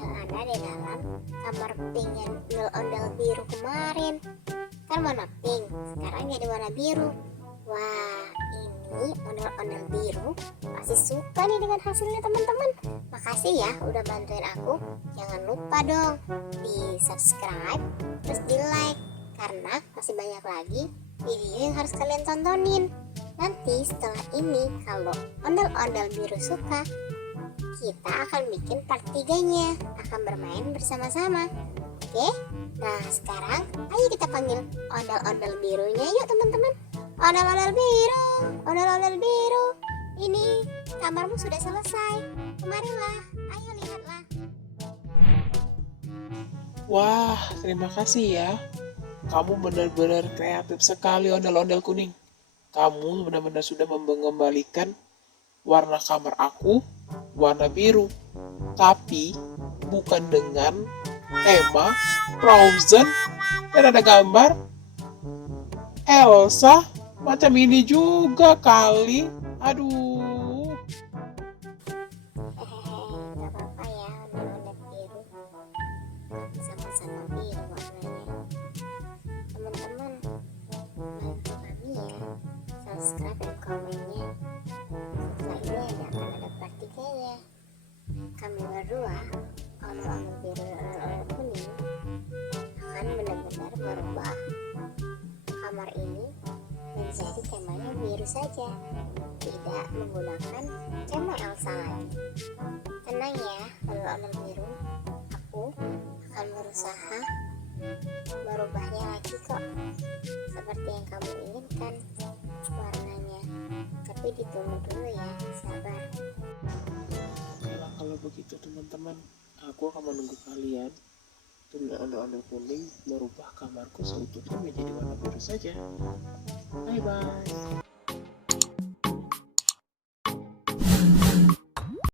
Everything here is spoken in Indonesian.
yang ada di dalam kamar pink yang ondel-ondel biru kemarin. Kan warna pink, sekarang jadi warna biru. Wah, ini ondel-ondel biru pasti suka nih dengan hasilnya teman-teman. Makasih ya udah bantuin aku. Jangan lupa dong di subscribe, terus di like, karena masih banyak lagi video yang harus kalian tontonin. Nanti setelah ini kalau ondel-ondel biru suka, kita akan bikin part 3-nya, akan bermain bersama-sama. Oke? Nah sekarang ayo kita panggil ondel-ondel birunya yuk teman-teman. Ondel-ondel biru, ondel-ondel biru, ini kamarmu sudah selesai. Kemarilah, ayo lihatlah. Wah, terima kasih ya. Kamu benar-benar kreatif sekali, ondel-ondel kuning. Kamu benar-benar sudah mengembalikan warna kamar aku warna biru. Tapi bukan dengan tema Frozen dan ada gambar Elsa macam ini juga kali. Aduh. Hehehe, gak apa-apa ya ondel-ondel biru. Sama-sama biru warnanya. Teman-teman, bantu kami ya. Subscribe dan komennya. Setelah ini akan ada part 3-nya. Kami berdua, ondel-ondel biru dan ondel-ondel kuning, akan benar-benar merubah kamar ini menjadi temanya biru saja, tidak menggunakan tema Elsa lagi. Tenang ya, ondel-ondel biru, aku akan berusaha merubahnya lagi kok, seperti yang kamu inginkan warnanya. Tapi ditunggu dulu ya, sabar. Nah, kalau begitu teman-teman, aku akan menunggu kalian dengan ondel-ondel kuning merubah kamarku seutuhnya menjadi warna biru saja. Bye bye.